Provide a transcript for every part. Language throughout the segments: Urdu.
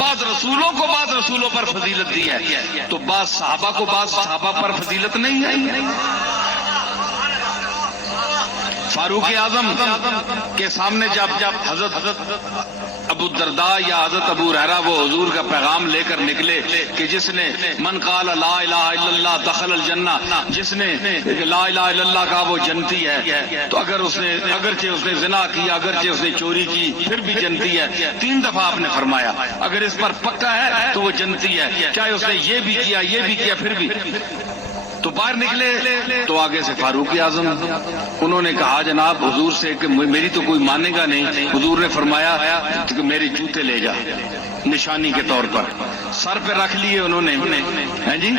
بعض رسولوں کو بعض رسولوں پر فضیلت دی ہے، تو بعض صحابہ کو بعض صحابہ پر فضیلت نہیں ہے؟ فاروق اعظم کے سامنے جب حضرت ابو الدرداء یا حضرت ابو ہریرہ وہ حضور کا پیغام لے کر نکلے کہ جس نے من قال لا الہ الا اللہ دخل الجنہ، جس نے لا الہ الا اللہ کہا وہ جنتی ہے، تو اگرچہ اس نے زنا کیا، اگرچہ اس نے چوری کی، پھر بھی جنتی ہے۔ 3 دفعہ آپ نے فرمایا اگر اس پر پکا ہے تو وہ جنتی ہے، چاہے اس نے یہ بھی کیا یہ بھی کیا پھر بھی۔ تو باہر نکلے تو آگے سے فاروق اعظم، انہوں نے کہا جناب حضور سے کہ میری تو کوئی مانے گا نہیں۔ حضور نے فرمایا کہ میرے جوتے لے جا، نشانی کے طور پر سر پہ رکھ لیے انہوں نے، ہیں جی۔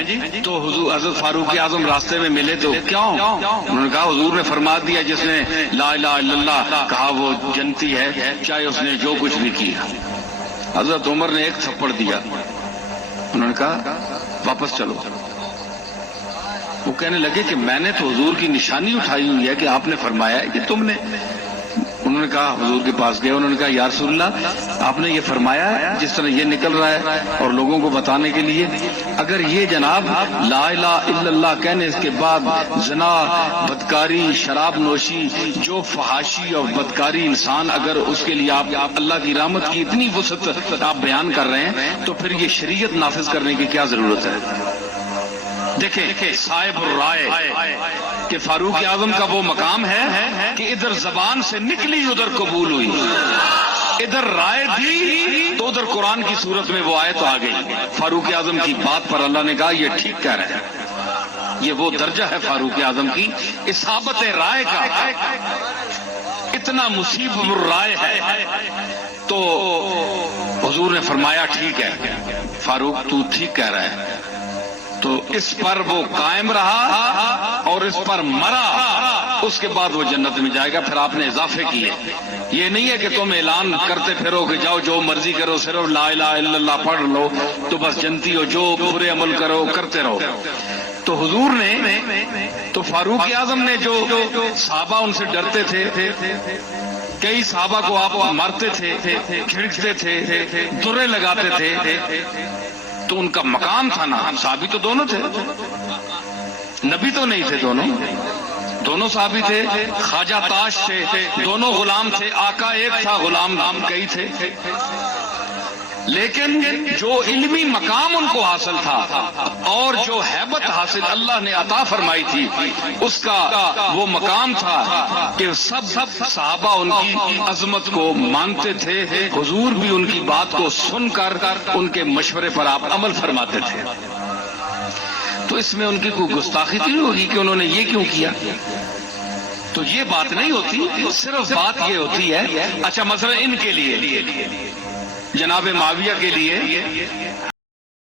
تو حضور حضرت فاروق اعظم راستے میں ملے تو کیوں؟ انہوں نے کہا حضور نے فرما دیا جس نے لا الہ الا اللہ کہا وہ جنتی ہے، چاہے اس نے جو کچھ بھی کیا۔ حضرت عمر نے ایک تھپڑ دیا، انہوں نے کہا واپس چلو۔ وہ کہنے لگے کہ میں نے تو حضور کی نشانی اٹھائی ہوئی ہے کہ آپ نے فرمایا ہے کہ تم نے۔ انہوں نے کہا حضور کے پاس گئے، انہوں نے کہا یا رسول اللہ آپ نے یہ فرمایا ہے جس طرح یہ نکل رہا ہے اور لوگوں کو بتانے کے لیے، اگر یہ جناب لا الہ الا اللہ کہنے اس کے بعد زنا، بدکاری، شراب نوشی، جو فحاشی اور بدکاری انسان، اگر اس کے لیے آپ اللہ کی رحمت کی اتنی وسعت آپ بیان کر رہے ہیں تو پھر یہ شریعت نافذ کرنے کی کیا ضرورت ہے؟ دیکھیں صاحب الرائے کہ فاروق اعظم کا وہ مقام ہے کہ ادھر زبان سے نکلی ادھر قبول ہوئی، ادھر رائے دی تو ادھر قرآن کی صورت میں وہ آیت آ گئی۔ فاروق اعظم کی بات پر اللہ نے کہا یہ ٹھیک کہہ رہے ہیں۔ یہ وہ درجہ ہے فاروق اعظم کی اصابت رائے کا، اتنا مصیب الرائے ہے۔ تو حضور نے فرمایا ٹھیک ہے فاروق تو ٹھیک کہہ رہا ہے، تو اس پر وہ قائم رہا اور اس پر مرا، اس کے بعد وہ جنت میں جائے گا۔ پھر آپ نے اضافے کیے، یہ نہیں ہے کہ تم اعلان کرتے پھرو کہ جاؤ جو مرضی کرو، صرف لا الہ الا اللہ پڑھ لو تو بس جنتی ہو، جو برے عمل کرو کرتے رہو۔ تو حضور نے تو فاروق اعظم نے جو صحابہ ان سے ڈرتے تھے، کئی صحابہ کو آپ مارتے تھے، کھڑکتے تھے، درے لگاتے تھے، تو ان کا مقام تھا نا، صحابی تو دونوں تھے، نبی تو نہیں تھے، دونوں صحابی تھے، خواجہ تاش تھے، دونوں غلام تھے، آقا ایک تھا غلام کئی تھے، لیکن جو علمی مقام ان کو حاصل تھا اور جو حیبت حاصل اللہ نے عطا فرمائی تھی، اس کا وہ مقام تھا کہ سب صحابہ ان کی عظمت کو مانتے تھے، حضور بھی ان کی بات کو سن کر ان کے مشورے پر آپ عمل فرماتے تھے۔ تو اس میں ان کی کوئی گستاخی نہیں ہوگی کہ انہوں نے یہ کیوں کیا، تو یہ بات نہیں ہوتی، صرف بات یہ ہوتی ہے اچھا مثلا ان کے لیے جناب معاویہ کے لیے